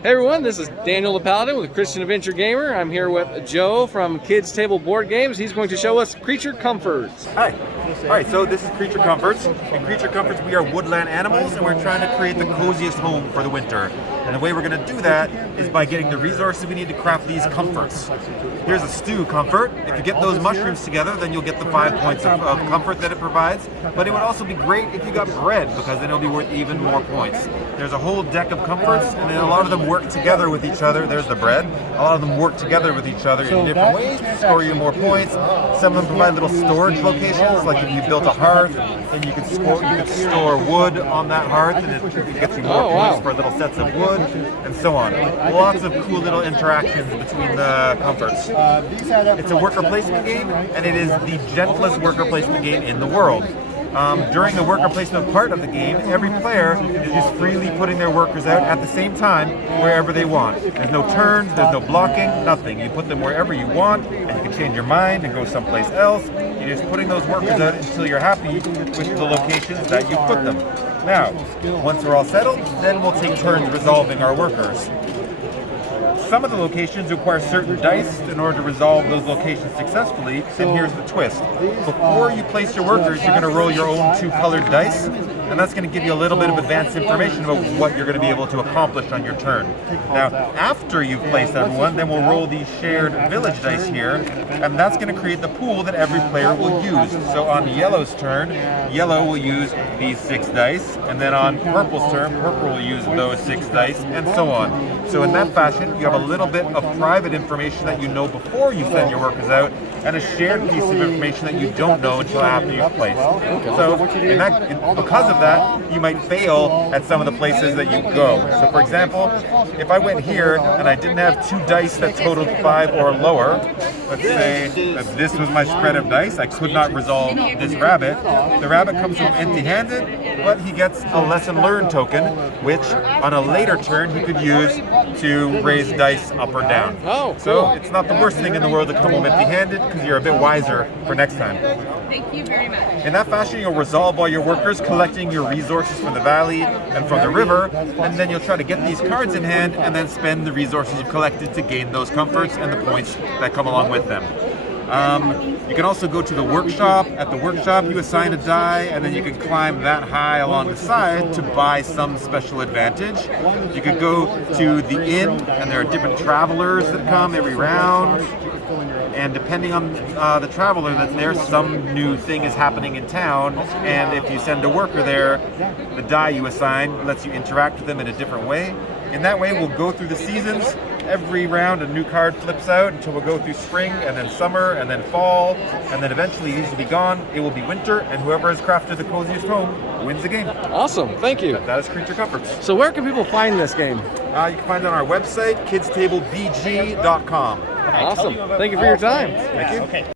Hey everyone, this is Daniel the Paladin with Christian Adventure Gamer. I'm here with Joe from Kids Table Board Games. He's going to show us Creature Comforts. Hi. Alright, so this is Creature Comforts. In Creature Comforts we are woodland animals and we're trying to create the coziest home for the winter. And the way we're going to do that is by getting the resources we need to craft these comforts. Here's a stew comfort. If you get those mushrooms together, then you'll get the 5 points of comfort that it provides. But it would also be great if you got bread, because then it'll be worth even more points. There's a whole deck of comforts, and then a lot of them work together with each other. There's the bread. A lot of them work together with each other in different ways to score you more points. Some of them provide little storage locations, like if you built a hearth, then you could store wood on that hearth, and it gets you more points for little sets of wood, and so on. Lots of cool little interactions between the comforts. It's a worker placement game, and it is the gentlest worker placement game in the world. During the worker placement part of the game, every player is just freely putting their workers out at the same time wherever they want. There's no turns, there's no blocking, nothing. You put them wherever you want, and you can change your mind and go someplace else. You're just putting those workers out until you're happy with the locations that you put them. Now, once we're all settled, then we'll take turns resolving our workers. Some of the locations require certain dice in order to resolve those locations successfully, and here's the twist. Before you place your workers, you're going to roll your own 2 colored dice, and that's going to give you a little bit of advanced information about what you're going to be able to accomplish on your turn. Now, after you've placed everyone, then we'll roll these shared village dice here, and that's going to create the pool that every player will use. So on yellow's turn, yellow will use these 6 dice, and then on purple's turn, purple will use those 6 dice, and so on. So in that fashion, you have a little bit of private information that you know before you send your workers out, and a shared piece of information that you don't know until after you've placed. So because of that, you might fail at some of the places that you go. So for example, if I went here and I didn't have 2 dice that totaled 5 or lower, let's say that this was my spread of dice, I could not resolve this rabbit. The rabbit comes home empty-handed, but he gets a lesson learned token, which on a later turn he could use to raise dice up or down. Oh, cool. So it's not the worst thing in the world to come home empty-handed, because you're a bit wiser for next time. Thank you very much. In that fashion, you'll resolve all your workers, collecting your resources from the valley and from the river, and then you'll try to get these cards in hand and then spend the resources you've collected to gain those comforts and the points that come along with them. You can also go to the workshop. At the workshop, you assign a die, and then you can climb that high along the side to buy some special advantage. You could go to the inn, and there are different travelers that come every round. And depending on the traveler that's there, some new thing is happening in town. And if you send a worker there, the die you assign lets you interact with them in a different way. In that way, we'll go through the seasons. Every round, a new card flips out until we'll go through spring, and then summer, and then fall, and then eventually these will be gone. It will be winter, and whoever has crafted the coziest home wins the game. Awesome, thank you. That is Creature Comforts. So where can people find this game? You can find it on our website, kidstablebg.com. Awesome, thank you for your time. Thank you.